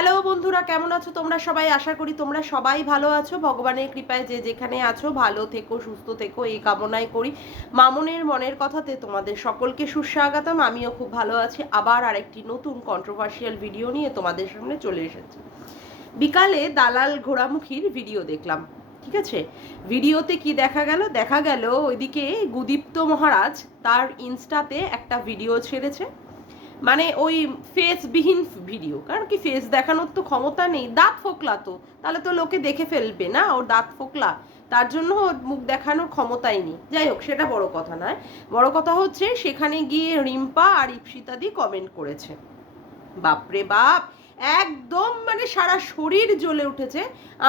Hello বন্ধুরা, কেমন আছো তোমরা সবাই? আশা করি তোমরা সবাই ভালো আছো। ভগবানের কৃপায় যে যেখানে আছো ভালো থেকো, সুস্থ থেকো, এই কামনাই করি। মামনের মনের কথাতে তোমাদের সকলকে সুস্বাগতম। আমিও খুব ভালো আছি। আবার আরেকটি নতুন কন্ট্রোভার্সিয়াল ভিডিও নিয়ে তোমাদের সামনে চলে এসেছি। বিকালে দালাল ঘোড়ামুখীর ভিডিও দেখলাম, ঠিক আছে? ভিডিওতে কি দেখা গেল ওইদিকে গুদীপ্ত মহারাজ তার ইনস্টাতে একটা ভিডিও ছেড়েছে। মানে ওই ফেসবিহীন ভিডিও, কারণ কি ফেস দেখানোর তো ক্ষমতা নেই, দাঁত ফোকলা তো, তাহলে তো লোকে দেখে ফেলবে না ওর দাঁত ফোকলা, তার জন্য ওর মুখ দেখানোর ক্ষমতাই নেই। যাই হোক, সেটা বড় কথা নয়। বড় কথা হচ্ছে সেখানে গিয়ে রিম্পা আর ইপসিতাদি কমেন্ট করেছে। বাপরে বাপ, একদম মানে সারা শরীর জ্বলে উঠেছে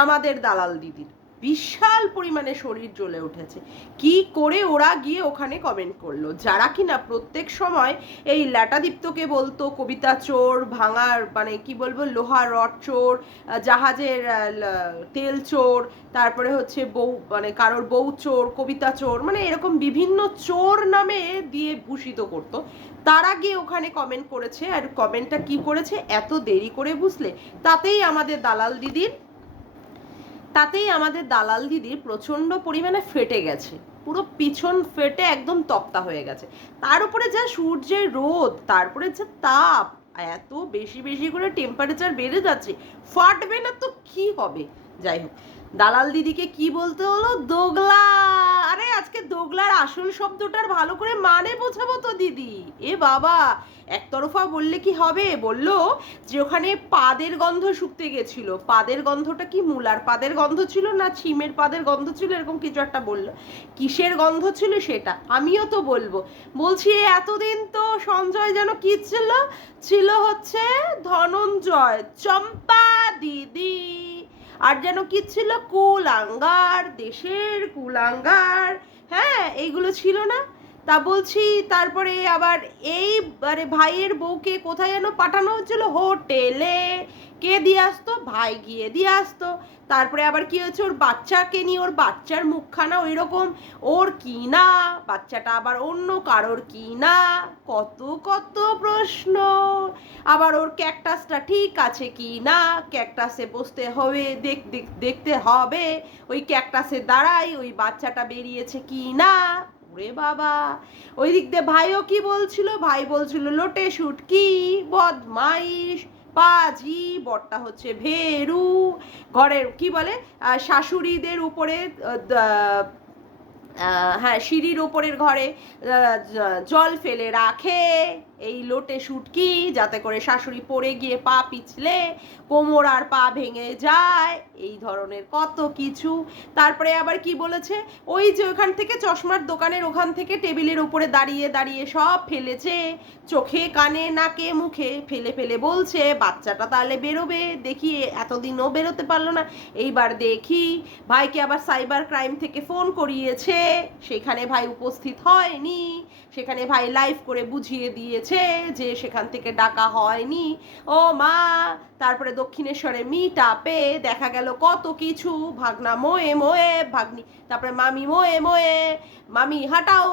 আমাদের দালাল দিদির, বিশাল পরিমাণে শরীর জ্বলে উঠেছে। কি করে ওরা গিয়ে ওখানে কমেন্ট করলো, যারা কিনা প্রত্যেক সময় এই ল্যাটাদীপ্তকে বলতো কবিতা চোর, ভাঙার মানে কি বলবো লোহার রড চোর, জাহাজের তেল চোর, তারপরে হচ্ছে বউ মানে কারোর বউ চোর, কবিতা চোর, মানে এরকম বিভিন্ন চোর নামে দিয়ে ভূষিত করতো, তারা গিয়ে ওখানে কমেন্ট করেছে। আর কমেন্টটা কি করেছে এত দেরি করে বুঝলে? তাতেই আমাদের দালাল দিদির প্রচন্ড পরিমাণে ফেটে গেছে, পুরো পিছন ফেটে একদম তক্তা হয়ে গেছে। তার উপরে যা সূর্যের রোদ, তারপরে যা তাপ, এত বেশি বেশি করে টেম্পারেচার বেড়ে যাচ্ছে, ফাটবে না তো কি হবে? যাই হোক, দালাল দিদিকে কি বলতে হলো? দোগলা। আরে আজকে দোগলার আসল শব্দটার ভালো করে মানে বোঝাবো তো দিদি। এ বাবা, একতরফা বললে কি হবে? বললো যে ওখানে পাদের গন্ধ শুকতে গেছিল। পাদের গন্ধটা কি মূলার পাদের গন্ধ ছিল না ছিমের পাদের গন্ধ ছিল, এরকম কিছু একটা বললো। কিসের গন্ধ ছিল সেটা আমিও তো বলবো। বলছি এতদিন তো সঞ্জয় যেন কি ছিল, ছিল হচ্ছে ধনঞ্জয়, চম্পা দিদি, আর যেন কি ছিল কুলাঙ্গার, দেশের কুলাঙ্গার। হ্যাঁ, এইগুলো ছিল না? তা বলছি, তারপরে আবার এই মানে ভাইয়ের বউকে কোথায় যেন পাঠানো হচ্ছিল, হোটেলে। কে দিয়ে আসতো? ভাই গিয়ে দিয়ে আসতো। তারপরে আবার কি হচ্ছে, ওর বাচ্চাকে নিয়ে, ওর বাচ্চার মুখখানা ওই রকম, ওর কি না, বাচ্চাটা আবার অন্য কারোর কি না, কত কত প্রশ্ন। আবার ওর ক্যাকটাসটা ঠিক আছে কি না, ক্যাকটাসে বসতে হবে, দেখতে হবে ওই ক্যাকটাসের দ্বারাই ওই বাচ্চাটা বেরিয়েছে কি না। ওরে বাবা, ওই দিক দিয়ে ভাইও কি বলছিল? ভাই বলছিল লোটে শুটকি, বদমাইশ, পাজি, বরটা হচ্ছে ভেরু, ঘরের কি বলে শাশুড়িদের উপরে হ্যাঁ সিঁড়ির ওপরের ঘরে জল ফেলে রাখে এই লোটে শুটকি, যাতে করে শাশুড়ি পড়ে গিয়ে পা পিছলে কোমর আর পা ভেঙে যায়, এই ধরনের কত কিছু। তারপরে আবার কি বলেছে, ওই যে ওখান থেকে চশমার দোকানের ওখান থেকে টেবিলের উপরে দাঁড়িয়ে দাঁড়িয়ে সব ফেলেছে, চোখে কানে নাকে মুখে ফেলে ফেলে বলছে বাচ্চাটা তাহলে বেরোবে, দেখি এতদিনও বেরোতে পারলো না, এইবার দেখি। ভাইকে আবার সাইবার ক্রাইম থেকে ফোন করিয়েছে, সেখানে ভাই উপস্থিত হয়নি, সেখানে ভাই লাইভ করে বুঝিয়ে দিয়েছে যে সেখান থেকে ডাকা হয়নি। ও মা, তারপরে দক্ষিণেশ্বরে মিট আপে দেখা গেল কত কিছু, ভাগনা মোয়ে মোয়ে ভাগ্নি, তারপরে মামি মোয়ে মোয়ে, মামি হাঁটাও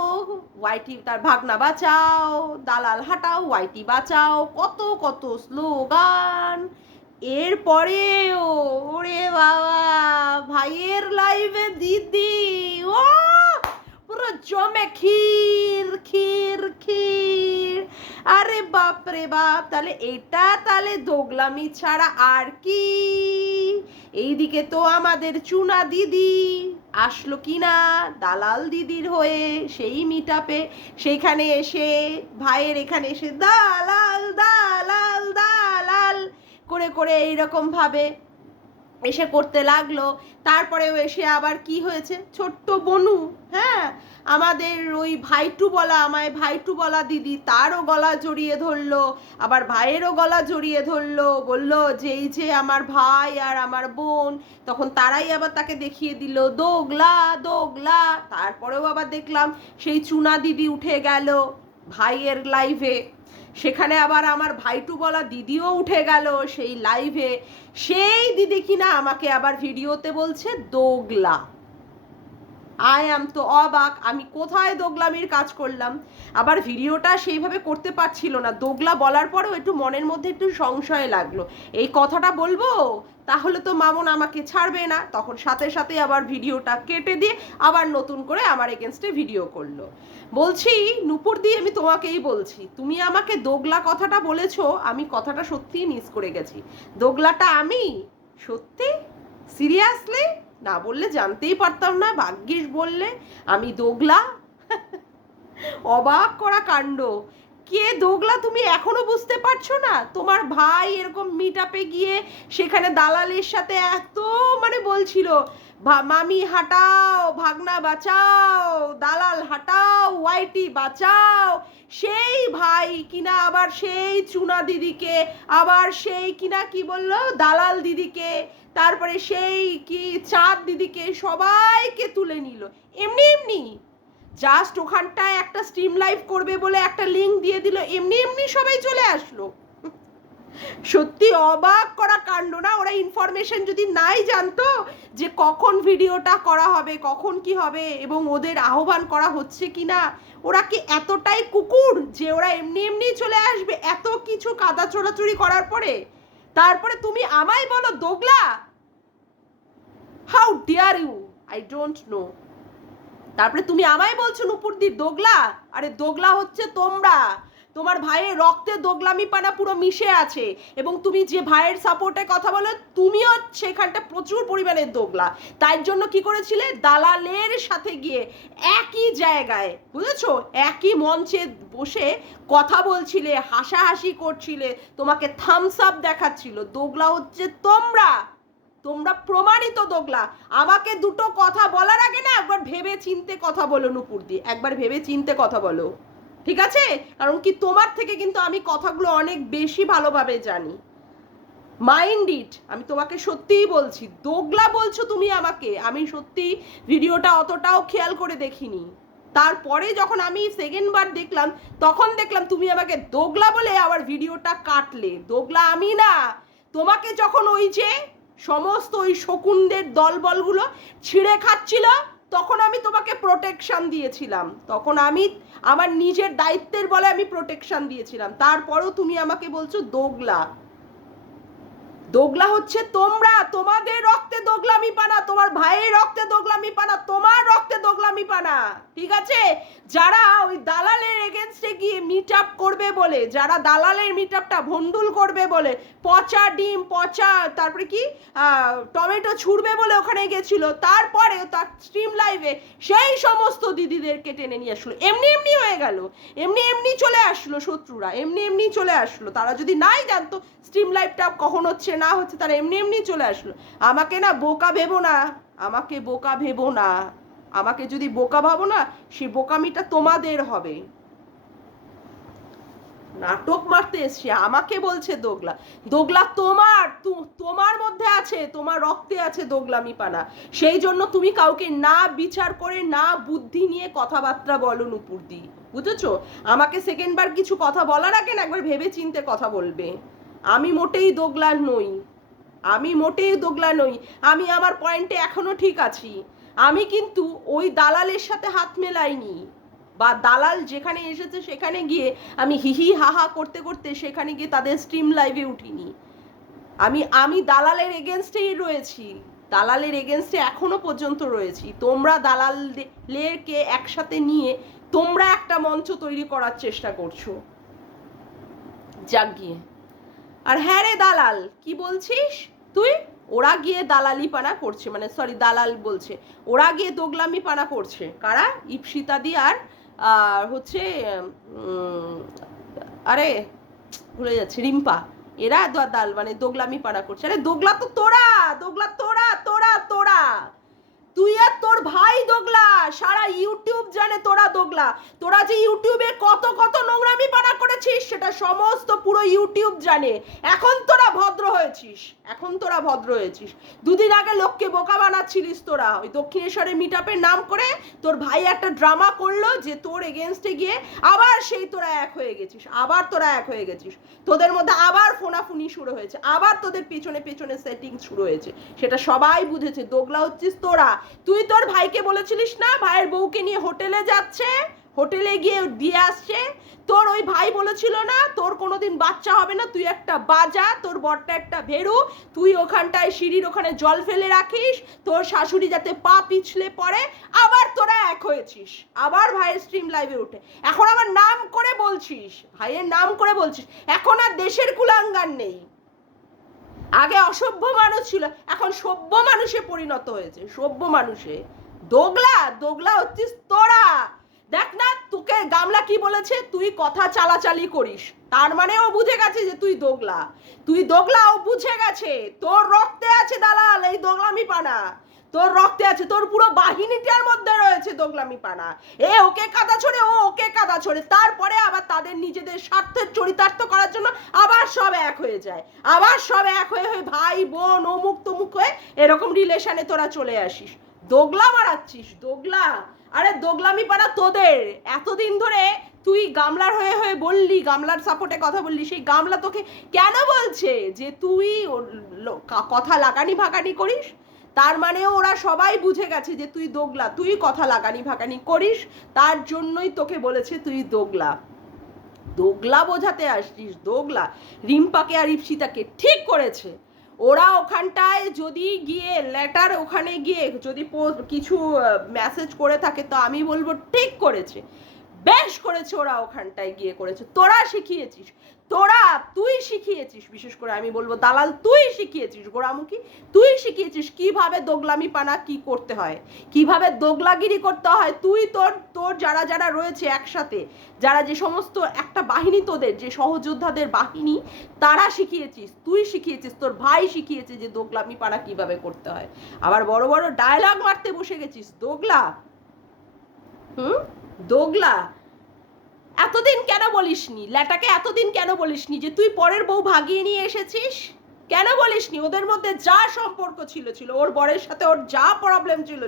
ওয়াইটি, তার ভাগনা বাঁচাও, দালাল হাঁটাও ওয়াইটি বাঁচাও, কত কত স্লোগান। এরপরেও ওরে বাবা, ভাইয়ের লাইভে দিদি, ও পুরো জমে ক্ষীর ক্ষীর ক্ষীর। আরে বাপ রে বাপ, তাহলে এটা তাহলে দোগলামি ছাড়া আর কি? এইদিকে তো আমাদের চুনা দিদি আসলো কিনা দালাল দিদির হয়ে সেই মিটআপে, সেইখানে এসে ভাইয়ের এখানে এসে দালাল দালাল দালাল করে করে এইরকম ভাবে এসে করতে লাগলো। তারপরেও এসে আবার কি হয়েছে, ছোট্ট বনু, হ্যাঁ আমাদের ওই আমায় ভাইটু বলা দিদি, তারও গলা জড়িয়ে ধরলো, আবার ভাইয়েরও গলা জড়িয়ে ধরলো, বললো যে এই যে আমার ভাই আর আমার বোন, তখন তারাই আবার তাকে দেখিয়ে দিল দোগলা দোগলা। তারপরেও আবার দেখলাম সেই চুনা দিদি উঠে গেল ভাইয়ের লাইভে, সেখানে আবার আমার ভাইটু বলা দিদিও উঠে গেল সেই লাইভে, সেই দিদি কিনা আমাকে আবার ভিডিওতে বলছে দোগলা। তো অবাক, আমি কোথায় দোগলামির কাজ করলাম। আবার ভিডিওটা সেইভাবে করতে পারছিল না, দোগলা বলার পরেও একটু মনের মধ্যে একটু সংশয় লাগলো, এই কথাটা বলবো তাহলে তো মামুন আমাকে ছাড়বে না, তখন সাথে সাথে আবার ভিডিওটা কেটে দিয়ে আবার নতুন করে আমার এগেনস্টে ভিডিও করলো। বলছি নূপুর দি, আমি তোমাকেই বলছি, তুমি আমাকে দোগলা কথাটা বলেছো, আমি কথাটা সত্যিই মিস করে গেছি। দোগলাটা আমি সত্যি সিরিয়াসলি না বললে জানতেই পারতাম না, ভাগ্যিস বললে আমি দোগলা। অবাক করা কাণ্ড। কে দোগলা তুমি এখনো বুঝতে পারছো না? তোমার ভাই এরকম মিট আপে গিয়ে সেখানে দালালের সাথে এত মানে বলছিল, মামি হাঁটাও, ভাগনা বাঁচাও, দালাল হাঁটাও, ওয়াইটি বাঁচাও। সেই ভাই কিনা আবার সেই চুনা দিদিকে, আবার সেই কিনা কি বললো দালাল দিদিকে, তারপরে সেই কি চাঁদ দিদিকে, সবাইকে তুলে নিল এমনি এমনি। জাস্ট ওখানটায় একটা স্ট্রিম লাইভ করবে বলে একটা লিঙ্ক দিয়ে দিল, এমনি এমনি সবাই চলে আসলো। সত্যি অবাক করা কাণ্ড না? ওরা ইনফরমেশন যদি নাই জানতো যে কখন ভিডিওটা করা হবে, কখন কি হবে এবং ওদের আহ্বান করা হচ্ছে কিনা, ওরা কি এতটাই কুকুর যে ওরা এমনি এমনি চলে আসবে এত কিছু কাদা চোরাচুরি করার পরে? তারপরে তুমি আমায় বলো দোগলা? How dare you, I don't know. তারপরে তুমি আমায় বলছো নূপুরদির দোগলা? আরে দোগলা হচ্ছে তোমরা, তোমার ভাইয়ের রক্তে দোগলামি পানা পুরো মিশে আছে, এবং তুমি যে ভাইয়ের সাপোর্টে কথা বলো তুমিও সেখানটা প্রচুর পরিমাণে দোগলা। তাই জন্য কি করেছিলে, দালালের সাথে গিয়ে একই জায়গায়, বুঝেছো, একই মঞ্চে বসে কথা বলছিলে, হাসাহাসি করছিলে, তোমাকে থামস আপ দেখাচ্ছিল। দোগলা হচ্ছে তোমরা, তোমরা প্রমাণিত দোগলা। আমাকে দুটো কথা বলার আগে না একবার ভেবে চিনতে কথা বলো নূপুর দি, একবার ভেবে চিনতে কথা বলো, ঠিক আছে? কারণ কি তোমার থেকে কিন্তু আমি কথাগুলো অনেক বেশি ভালোভাবে জানি। মাইন্ড ইট, আমি তোমাকে সত্যিই বলছি, দোগলা বলছো তুমি আমাকে। আমি সত্যি ভিডিওটা অতটাও খেয়াল করে দেখিনি, তারপরে যখন আমি সেকেন্ড বার দেখলাম তখন দেখলাম তুমি আমাকে দোগলা বলে আবার ভিডিওটা কাটলে। দোগলা আমি না, তোমাকে যখন ওই যে সমস্ত ওই শকুনদের দলবলগুলো ছিঁড়ে খাচ্ছিল তখন আমি তোমাকে প্রোটেকশন দিয়েছিলাম, তখন আমি আমার নিজের দায়িত্বের বলে আমি প্রোটেকশন দিয়েছিলাম, তারপরেও তুমি আমাকে বলছো দোগলা। দোগলা হচ্ছে তোমরা, তোমাদের রক্তে দোগলামি পানা, তোমার ভাইয়ের রক্তে দোগলামি পানা, তোমার রক্তে দোগলামি পানা, ঠিক আছে? যারা ওই দালালের এগেনস্টে গিয়ে মিট আপ করবে বলে, যারা দালালের মিট আপটা ভন্ডুল করবে বলে, পচা ডিম পচা তারপরে কি টমেটো ছুড়বে বলে ওখানে গেছিল, তারপরে তার স্ট্রিম লাইভে সেই সমস্ত দিদিদেরকে টেনে নিয়ে আসলো। এমনি এমনি হয়ে গেল, এমনি এমনি চলে আসলো শত্রুরা, এমনি এমনি চলে আসলো। তারা যদি নাই জানতো স্ট্রিম লাইভটা কখন হচ্ছে না হচ্ছে, তারা এমনি এমনি চলে আসলো। আমাকে না বোকা ভেবো না, আমাকে বোকা ভেবো না, আমাকে যদি বোকা ভাবো না সেই বোকামিটা তোমাদের হবে। নাটক মারতে এসছে, আমাকে বলছে দোগলা। দোগলা তোমার, তোমার মধ্যে আছে, তোমার রক্তে আছে দোগলামি পানা। সেই জন্য তুমি কাউকে না বিচার করে না বুদ্ধি নিয়ে কথাবার্তা বলো নূপুর দি, বুঝেছো? আমাকে সেকেন্ড বার কিছু কথা বলার আগে না একবার ভেবে চিনতে কথা বলবে। আমি মোটেই দোগলা নই, আমি মোটেই দোগলা নই, আমি আমার পয়েন্টে এখনো ঠিক আছি। আমি কিন্তু ওই দালালের সাথে হাত মেলাইনি, বা দালাল যেখানে এসেছে সেখানে গিয়ে আমি হিহি হাহা করতে করতে সেখানে গিয়ে তাদের স্ট্রিম লাইভে উঠিনি। আমি দালালের এগেনস্টেই রয়েছি, দালালের এগেনস্টে এখনো পর্যন্ত রয়েছি। তোমরা দালালকে একসাথে নিয়ে তোমরা একটা মঞ্চ তৈরি করার চেষ্টা করছো, যাক গিয়ে। আর হ্যাঁ রে দালাল, কি বলছিস তুই? ওরা গিয়ে দালালি পানা করছে, মানে সরি দালাল বলছে, ওরা গিয়ে দোগলামি পানা করছে। কারা? ইপসিতা দি আর হচ্ছে আরে ভুলে যাচ্ছে, রিম্পা। এরা দাল মানে দোগলামি পানা করছে। আরে দোগলা তো তোরা, দোগলা তোরা তোরা তোরা, তুই আর তোর ভাই দোগলা। সারা ইউটিউব জানে তোরা দোগলা। তোরা যে ইউটিউবে কত কত নোংরামি পানা করেছিস সেটা সমস্ত পুরো ইউটিউব জানে। এখন তোরা ভদ্র হয়েছিস। হয়েছিস, এখন তোরা ভদ্র হয়েছিস। দুদিন আগে লোককে বোকা বানাচ্ছিলিস তোরা, ওই দক্ষিণেশ্বরের মিট আপের নাম করে তোর ভাই একটা ড্রামা করলো যে তোর এগেনস্টে গিয়ে আবার সেই তোরা এক হয়ে গেছিস, আবার তোরা এক হয়ে গেছিস, তোদের মধ্যে আবার ফোনাফুনি শুরু হয়েছে, আবার তোদের পেছনে পেছনে সেটিং শুরু হয়েছে, সেটা সবাই বুঝেছে। দোগলা হচ্ছিস তোরা। তুই তোর ভাইকে বলেছিলিস না ভাইয়ের বউকে নিয়ে হোটেলে যাচ্ছে, হোটেলে গিয়ে দিয়ে আসছে, তোর ওই ভাই বলেছিল না তোর কোনোদিন বাচ্চা হবে না, তুই একটা বাজা, তোর বরটা একটা ভেরু, তুই ওখানটায় সিঁড়ির ওখানে জল ফেলে রাখিস, তোর শাশুড়ি যাতে পা পিছলে পড়ে, আবার তোরা এক হয়েছিস, আবার ভাইয়ের স্ট্রিম লাইভে উঠে এখন আবার নাম করে বলছিস, ভাইয়ের নাম করে বলছিস। এখন আর দেশের কুলাঙ্গার নেই, আগে অসভ্য মানুষ ছিল, এখন সভ্য মানুষে পরিণত হয়েছে, সভ্য মানুষে। দোগলা, দোগলা হচ্ছিস তোরা। দেখ না তোকে গামলা কি বলেছে, তুই কথা চালাচালি করিস, তার মানে ও বুঝে গেছে যে তুই দোগলা, তুই দোগলা, ও বুঝে গেছে তোর রক্তে আছে দালাল এই দোগলামি পানা, তোর রক্তে আছে, তোর পুরো বাহিনীটার মধ্যে রয়েছে দোগলামি পানা। এ ওকে কাদা ছড়ে, ও ওকে কাদা ছড়ে, তারপরে আবার তাদের নিজেদের স্বার্থের চরিতার্থ করার জন্য আবার সব এক হয়ে যায়, আবার সব এক হয়ে হয়ে ভাই বোন অমুক তমুক হয়ে এরকম রিলেশনে তোরা চলে আসিস, দোগলা মারাচ্ছিস, দোগলা। আরে দোগলামি পাড়া তোদের। এতদিন ধরে তুই গামলার হয়ে হয়ে বললি, গামলার সাপোর্টে কথা বললি, সেই গামলা তোকে কেন বলছে যে তুই কথা লাগানি ভাগানি করিস, তার মানে ওরা সবাই বুঝে গেছে যে তুই দোগলা, তুই কথা লাগানি ভাগানি করিস, তার জন্যই তোকে বলেছে তুই দোগলা। দোগলা বোঝাতে আসছিস, দোগলা। রিম্পাকে আর ইপসিতাকে ঠিক করেছে, ওরা ওখানটায় যদি গিয়ে লেটার ওখানে গিয়ে যদি কিছু মেসেজ করে থাকে তো আমি বলবো ঠিক করেছে, বেশ করেছে, ওরা ওখানটায় গিয়ে করেছে, তোরা শিখিয়েছিস, তোরা, তুই শিখিয়েছিস, বিশেষ করে আমি বলবো দালাল তুই শিখিয়েছিস, গোড়ামুখী তুই শিখিয়েছিস কিভাবে দোগলামি পানা কি করতে হয়, কিভাবে দোগলাগিরি করতে হয়। তুই তোর তোর যারা যারা রয়েছে একসাথে, যারা যে সমস্ত একটা বাহিনী তোদের যে সহযোদ্ধাদের বাহিনী, তারা শিখিয়েছিস, তুই শিখিয়েছিস, তোর ভাই শিখিয়েছে যে দোগলামি পানা কিভাবে করতে হয়। আবার বড় বড় ডায়লগ মারতে বসে গেছিস, দোগলা। দোগলা। এতদিন কেন বলিসনি ল্যাটাকে, এতদিন কেন বলিসনি যে তুই পরের বউ ভাগিয়ে নিয়ে এসেছিস, কেন বলিসনি? ওদের মধ্যে যা সম্পর্ক ছিল ওর বরের সাথে ওর যা প্রবলেম ছিল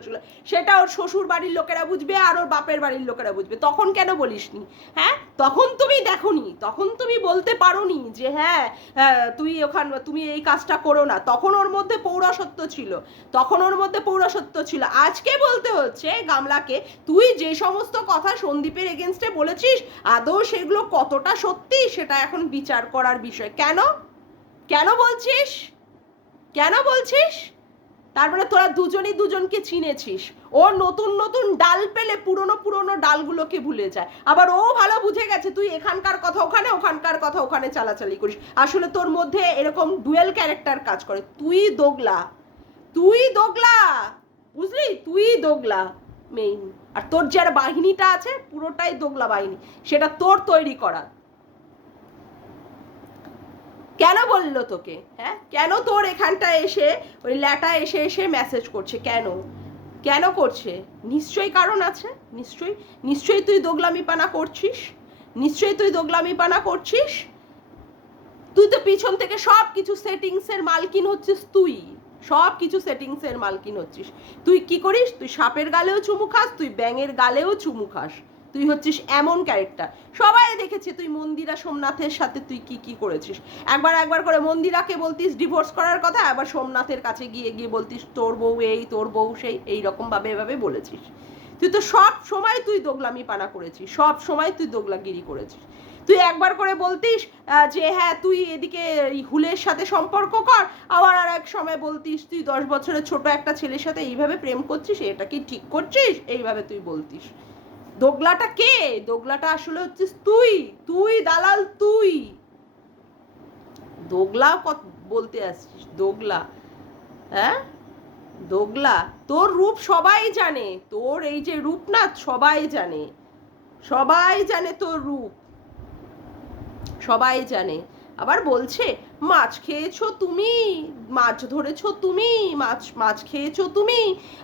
সেটা ওর শ্বশুর বাড়ির লোকেরা বুঝবে আর ওর বাপের বাড়ির লোকেরা বুঝবে, তখন কেন বলিসনি? হ্যাঁ, তখন তুমি দেখোনি, তখন তুমি বলতে পারোনি যে হ্যাঁ তুই তুমি এই কাজটা করো না, তখন ওর মধ্যে পৌরসত্ব ছিল, তখন ওর মধ্যে পৌরসত্ব ছিল। আজকে বলতে হচ্ছে গামলাকে তুই যে সমস্ত কথা সন্দীপের এগেনস্টে বলেছিস আদৌ সেগুলো কতটা সত্যি সেটা এখন বিচার করার বিষয়। কেন কেন বলছিস, কেন বলছিস? তারপরে তোরা দুজনই দুজনকে চিনেছিস, ওর নতুন নতুন ডাল পেলে পুরনো পুরনো ডালগুলোকে ভুলে যায়, আবার ও ভালো বুঝে গেছে তুই এখানকার কথা ওখানে, ওখানকার কথা ওখানে চালাচালি করিস। আসলে তোর মধ্যে এরকম ডুয়েল ক্যারেক্টার কাজ করে, তুই দোগলা, তুই দোগলা, বুঝলি, তুই দোগলা মেইন। আর তোর যার বাহিনীটা আছে পুরোটাই দোগলা বাহিনী, সেটা তোর তৈরি করা। কেন বললো তোকে? হ্যাঁ, কেন তোর এখানটা এসে ওই ল্যাটা এসে এসে মেসেজ করছে, কেন কেন করছে? নিশ্চয়ই কারণ আছে, নিশ্চয়ই, নিশ্চয়ই তুই দোগলামি পানা করছিস, নিশ্চয়ই তুই দোগলামি পানা করছিস। তুই তো পিছন থেকে সব কিছু সেটিংসের মালকিন হচ্ছিস, তুই সব কিছু সেটিংসের মালকিন হচ্ছিস। তুই কি করিস? তুই সাপের গালেও চুমু খাস, তুই ব্যাঙের গালেও চুমু খাস, তুই হচ্ছিস এমন ক্যারেক্টার। সবাই দেখেছে তুই মন্দিরা সোমনাথের সাথে তুই কি কি করেছিস। একবার একবার করে মন্দিরাকে বলতিস ডিভোর্স করার কথা, আবার সোমনাথের কাছে গিয়ে গিয়ে বলতিস তোর বউ এই, তোর বউ সেই, এইরকম ভাবে এভাবে বলেছিস। তুই তো সব সময় তুই দোগলামি পানা করেছিস, সব সময় তুই দোগলাগিরি করেছিস। তুই একবার করে বলতিস যে হ্যাঁ তুই এদিকে হুলের সাথে সম্পর্ক কর, আবার আর এক সময় বলতিস তুই 10 বছরের ছোট একটা ছেলের সাথে এইভাবে প্রেম করছিস, এটা কি ঠিক করছিস, এইভাবে তুই বলতিস। দোগলাটা কে? দোগলাটা আসলে হচ্ছিস তুই, তুই দালাল, তুই দোগলা বলতে আসছিস, দোগলা। হ্যাঁ, দোগলা। তোর রূপ সবাই জানে, তোর এই যে রূপ না সবাই জানে, সবাই জানে তোর রূপ, সবাই জানে। আবার বলছে মাছ খেয়েছো তুমি, মাছ ধরেছো তুমি, মাছ খেয়েছো তুমি,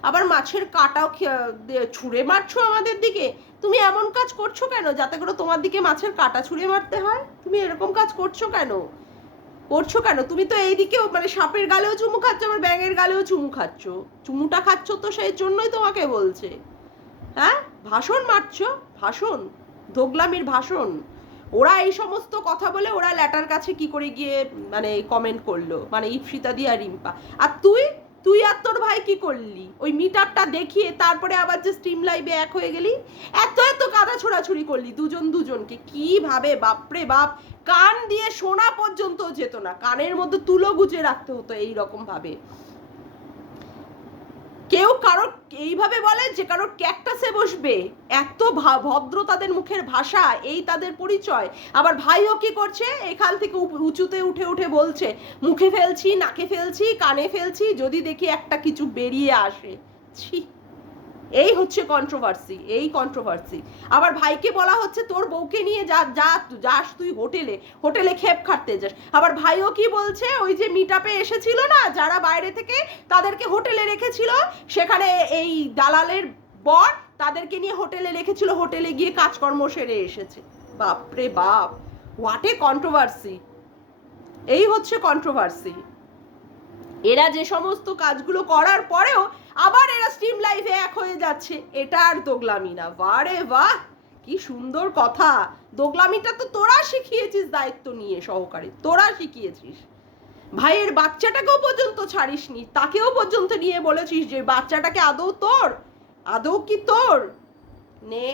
আবার মাছের কাটাও ছুঁড়ে মারছো আমাদের দিকে। তুমি এমন কাজ করছো কেন যাতে করে তোমার দিকে মাছের কাটা ছুঁড়ে মারতে হয়? তুমি এরকম কাজ করছো কেন? করছো কেন? তুমি তো এইদিকেও মানে সাপের গালেও চুমু খাচ্ছ, আবার ব্যাঙের গালেও চুমু খাচ্ছ। চুমুটা খাচ্ছ তো সেই জন্যই তোমাকে বলছে। হ্যাঁ, ভাষণ মারছো, ভাষণ, দোগলামির ভাষণ। ওরা এই সমস্ত কথা বলে ওরা ল্যাটার কাছে কি করে গিয়ে মানে কমেন্ট করলো, মানে ইপসিতা দি আর রিম্পা। আর তুই তুই আর তোর ভাই কি করলি? ওই মিট আপটা দেখিয়ে তারপরে আবার যে স্ট্রিম লাইভে এক হয়ে গেলি, এত এত কাদা ছোড়াছুড়ি করলি দুজন দুজনকে, কিভাবে, বাপরে বাপ, কান দিয়ে শোনা পর্যন্ত যেত না, কানের মধ্যে তুলো গুজে রাখতে হতো এই রকম ভাবে। কেউ কারোর এইভাবে বলে যে কারোর ক্যাকটাসে বসবে, এত ভদ্র তাদের মুখের ভাষা, এই তাদের পরিচয়। আবার ভাইও কি করছে, এখান থেকে উঁচুতে উঠে উঠে বলছে মুখে ফেলছি, নাকে ফেলছি, কানে ফেলছি, যদি দেখি একটা কিছু বেরিয়ে আসে। ছি, এই হচ্ছে কন্ট্রোভার্সি, এই কন্ট্রোভার্সি। আবার ভাইকে বলা হচ্ছে তোর বউকে নিয়ে যাস তুই হোটেলে, হোটেলে খেপ খাটতে যাস। আবার ভাইও কি বলছে, ওই যে মিট আপে এসেছিল না যারা বাইরে থেকে, তাদেরকে হোটেলে রেখেছিল, সেখানে এই দালালের বর তাদেরকে নিয়ে হোটেলে রেখেছিল, হোটেলে গিয়ে কাজকর্ম সেরে এসেছে। বাপরে বাপ, হোয়াট এ কন্ট্রোভার্সি। এই হচ্ছে কন্ট্রোভার্সি। এরা যে সমস্ত কাজগুলো করার পরেও আবার এরা স্ট্রিম লাইভে এক হয়ে যাচ্ছে, এটা আর দোগলামি না। বারে বাহ, কি সুন্দর কথা। দোগলামিটা তো তোরা শিখিয়েছিস দায়িত্ব নিয়ে সহকারে, তোরা শিখিয়েছিস। ভাইয়ের বাচ্চাটাকেও পর্যন্ত ছাড়িসনি, তাকেও পর্যন্ত নিয়ে বলেছিস যে বাচ্চাটাকে আদৌ তোর, আদৌ কি তোর? নে,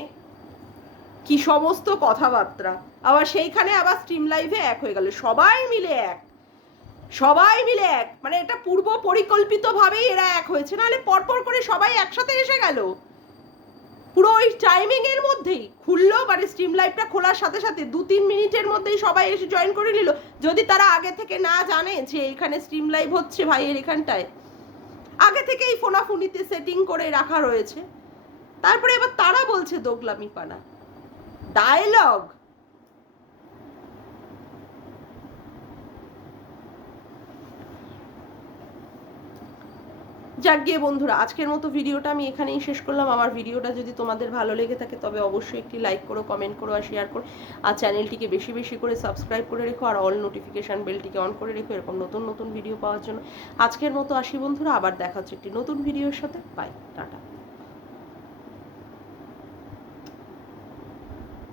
কি সমস্ত কথাবার্তা। আবার সেইখানে আবার স্ট্রিম লাইভে এক হয়ে গেল, সবাই মিলে এক, সবাই মিলে এক, মানে এটা পূর্ব পরিকল্পিত ভাবেই এরা এক হয়েছে, নাহলে পরপর করে সবাই একসাথে এসে গেল। পুরো ওই টাইমিং এর মধ্যেই খুললো, মানে স্ট্রিম লাইভটা খোলার সাথে সাথে 2-3 মিনিটের মধ্যেই সবাই এসে জয়েন করে নিল, যদি তারা আগে থেকে না জানে যে এখানে স্ট্রিম লাইভ হচ্ছে ভাইয়ের এখানটায়। আগে থেকেই ফোনাফুনিতে সেটিং করে রাখা রয়েছে। তারপরে এবার তারা বলছে দোগলামি পানা, ডায়লগ। যাক গিয়ে বন্ধুরা, আজকের মতো ভিডিওটা আমি এখানেই শেষ করলাম। আমার ভিডিওটা যদি তোমাদের ভালো লেগে থাকে তবে অবশ্যই একটি লাইক করো, কমেন্ট করো আর শেয়ার করো। আর চ্যানেলটিকে বেশি বেশি করে সাবস্ক্রাইব করে রেখো, আর অল নোটিফিকেশান বেলটিকে অন করে রেখো এরকম নতুন নতুন ভিডিও পাওয়ার জন্য। আজকের মতো আসি বন্ধুরা, আবার দেখা হচ্ছে একটি নতুন ভিডিওর সাথে। Bye, tata.